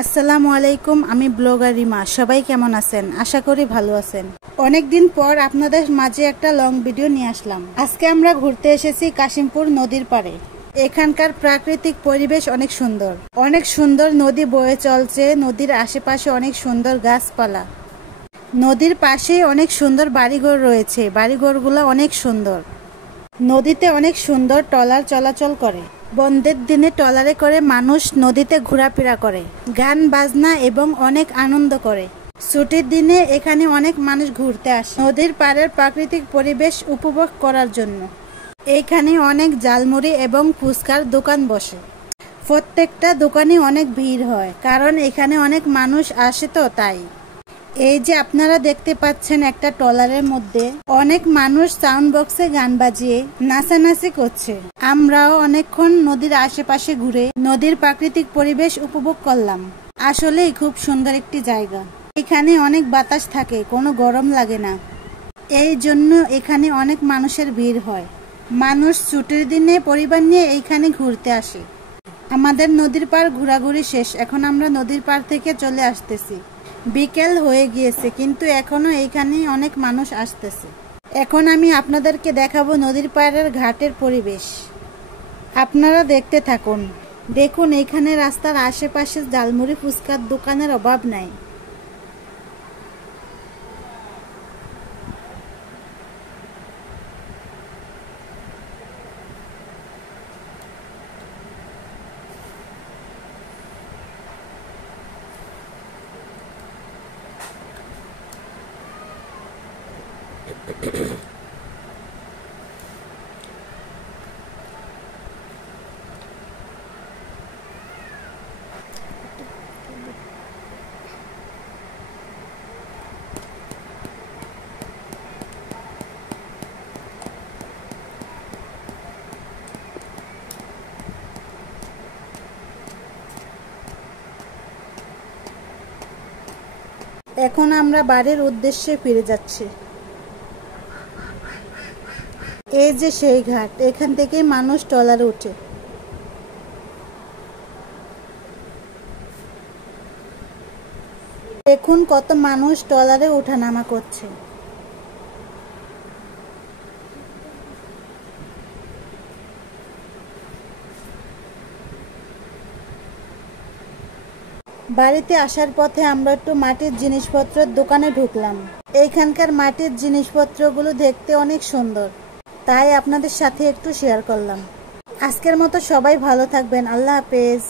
আসসালামু আলাইকুম। আমি ব্লগার রিমা। সবাই কেমন আছেন? আশা করি ভালো আছেন। অনেকদিন পর আপনাদের মাঝে একটা লং ভিডিও নিয়ে আসলাম। আজকে আমরা ঘুরতে এসেছি কাশিমপুর নদীর পাড়ে। এখানকার প্রাকৃতিক পরিবেশ অনেক সুন্দর। অনেক সুন্দর নদী বয়ে চলছে। নদীর আশেপাশে অনেক সুন্দর গাছপালা। নদীর পাশেই অনেক সুন্দর বাড়িঘর রয়েছে। বাড়িঘরগুলো অনেক সুন্দর। নদীতে অনেক সুন্দর ট্রলার চলাচল করে। বন্ধের দিনে ট্রলারে করে মানুষ নদীতে ঘোরাফেরা করে, গান বাজনা এবং অনেক আনন্দ করে। ছুটির দিনে এখানে অনেক মানুষ ঘুরতে আসে নদীর পাড়ের প্রাকৃতিক পরিবেশ উপভোগ করার জন্য। এইখানে অনেক জালমুড়ি এবং ফুচকার দোকান বসে। প্রত্যেকটা দোকানে অনেক ভিড় হয়, কারণ এখানে অনেক মানুষ আসে, তো তাই। এই যে আপনারা দেখতে পাচ্ছেন, একটা ট্রলারের মধ্যে অনেক মানুষ সাউন্ড বক্সে গান বাজিয়ে নাচানাচি করছে। আমরাও অনেকক্ষণ নদীর আশেপাশে ঘুরে নদীর প্রাকৃতিক পরিবেশ উপভোগ করলাম। আসলেই খুব সুন্দর একটি জায়গা। এখানে অনেক বাতাস থাকে, কোনো গরম লাগে না। এই জন্য এখানে অনেক মানুষের ভিড় হয়। মানুষ ছুটির দিনে পরিবার নিয়ে এইখানে ঘুরতে আসে। আমাদের নদীর পাড় ঘোরাঘুরি শেষ। এখন আমরা নদীর পাড় থেকে চলে আসতেছি। বিকেল হয়ে গিয়েছে, কিন্তু এখনো এইখানে অনেক মানুষ আসতেছে। এখন আমি আপনাদেরকে দেখাবো নদীর পাড়ের ঘাটের পরিবেশ। আপনারা দেখতে থাকুন। দেখুন, এইখানে রাস্তার আশেপাশে জালমুড়ি ফুচকার দোকানের অভাব নাই। এখন আমরা বাড়ির উদ্দেশ্যে ফিরে যাচ্ছি। এই যে সেই ঘাট, এখান থেকেই মানুষ ট্রলারে ওঠে। দেখুন কত মানুষ ট্রলারে ওঠানামা করছে। বাড়িতে আসার পথে আমরা একটু মাটির জিনিসপত্রের দোকানে ঢুকলাম। এইখানকার মাটির জিনিসপত্রগুলো দেখতে অনেক সুন্দর, তাই আপনাদের সাথে একটু শেয়ার করলাম। আজকের মতো সবাই ভালো থাকবেন। আল্লাহ হাফেজ।